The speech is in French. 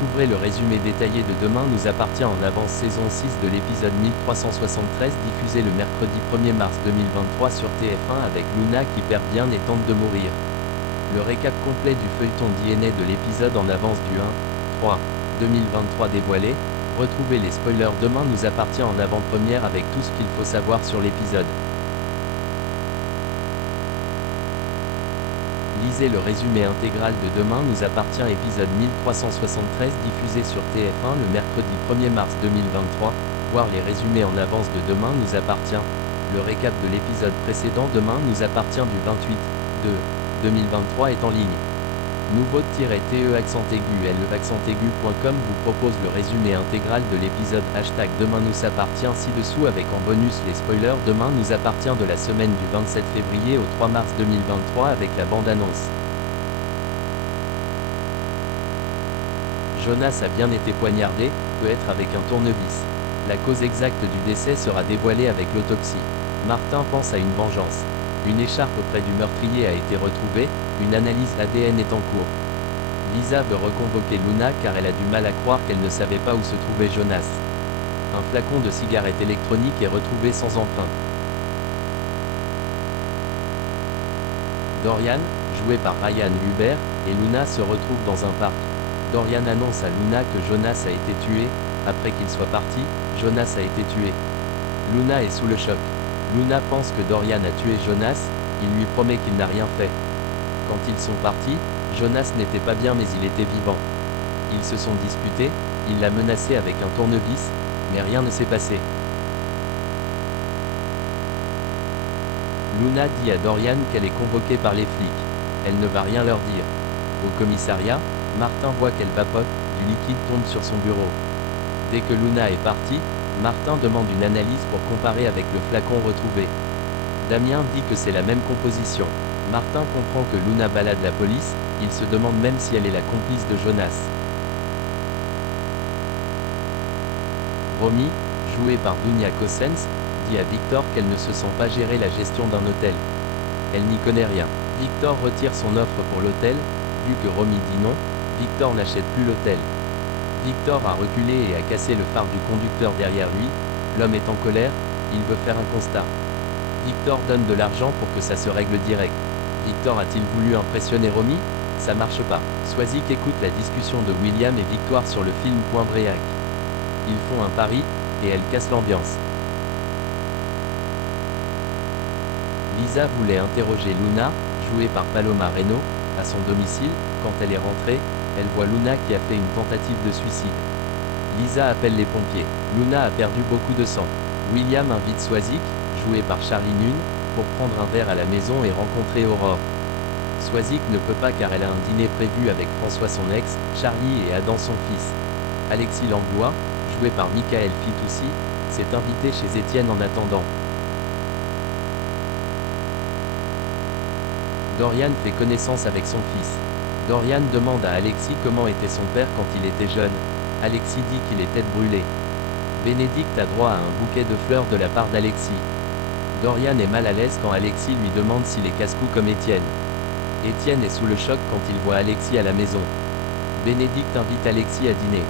Découvrez le résumé détaillé de Demain nous appartient en avance saison 6 de l'épisode 1373 diffusé le mercredi 1er mars 2023 sur TF1 avec Luna qui perd bien et tente de mourir. Le récap complet du feuilleton DNA de l'épisode en avance du 1/3/2023 dévoilé. Retrouvez les spoilers Demain nous appartient en avant-première avec tout ce qu'il faut savoir sur l'épisode. Lisez le résumé intégral de Demain nous appartient épisode 1373 diffusé sur TF1 le mercredi 1er mars 2023, voir les résumés en avance de Demain nous appartient. Le récap de l'épisode précédent Demain nous appartient du 28/2/2023 est en ligne. Nouveau-te-aigu-le-accent-aigu.com vous propose le résumé intégral de l'épisode #Demain nous appartient ci-dessous avec en bonus les spoilers Demain nous appartient de la semaine du 27 février au 3 mars 2023 avec la bande-annonce. Jonas a bien été poignardé, peut-être avec un tournevis. La cause exacte du décès sera dévoilée avec l'autopsie. Martin pense à une vengeance. Une écharpe auprès du meurtrier a été retrouvée, une analyse ADN est en cours. Lisa veut reconvoquer Luna car elle a du mal à croire qu'elle ne savait pas où se trouvait Jonas. Un flacon de cigarette électronique est retrouvé sans empreinte. Dorian, joué par Ryan Hubert, et Luna se retrouvent dans un parc. Dorian annonce à Luna que Jonas a été tué. Après qu'il soit parti, Jonas a été tué. Luna est sous le choc. Luna pense que Dorian a tué Jonas, il lui promet qu'il n'a rien fait. Quand ils sont partis, Jonas n'était pas bien mais il était vivant. Ils se sont disputés, il l'a menacé avec un tournevis, mais rien ne s'est passé. Luna dit à Dorian qu'elle est convoquée par les flics. Elle ne va rien leur dire. Au commissariat, Martin voit qu'elle vapote, du liquide tombe sur son bureau. Dès que Luna est partie, Martin demande une analyse pour comparer avec le flacon retrouvé. Damien dit que c'est la même composition. Martin comprend que Luna balade la police, il se demande même si elle est la complice de Jonas. Romy, jouée par Dunia Cossens, dit à Victor qu'elle ne se sent pas gérer la gestion d'un hôtel. Elle n'y connaît rien. Victor retire son offre pour l'hôtel, vu que Romy dit non, Victor n'achète plus l'hôtel. Victor a reculé et a cassé le phare du conducteur derrière lui, l'homme est en colère, il veut faire un constat. Victor donne de l'argent pour que ça se règle direct. Victor a-t-il voulu impressionner Romy? Ça marche pas. Swazik écoute la discussion de William et Victoire sur le film Point Break. Ils font un pari, et elle casse l'ambiance. Lisa voulait interroger Luna, jouée par Paloma Reno, à son domicile. Quand elle est rentrée, elle voit Luna qui a fait une tentative de suicide. Lisa appelle les pompiers. Luna a perdu beaucoup de sang. William invite Swazik, joué par Charlie Nunn, pour prendre un verre à la maison et rencontrer Aurore. Swazik ne peut pas car elle a un dîner prévu avec François son ex, Charlie et Adam son fils. Alexis Langlois, joué par Michael Fitoussi, s'est invité chez Étienne en attendant. Dorian fait connaissance avec son fils. Dorian demande à Alexis comment était son père quand il était jeune. Alexis dit qu'il est tête brûlée. Bénédicte a droit à un bouquet de fleurs de la part d'Alexis. Dorian est mal à l'aise quand Alexis lui demande s'il est casse-cou comme Étienne. Étienne est sous le choc quand il voit Alexis à la maison. Bénédicte invite Alexis à dîner.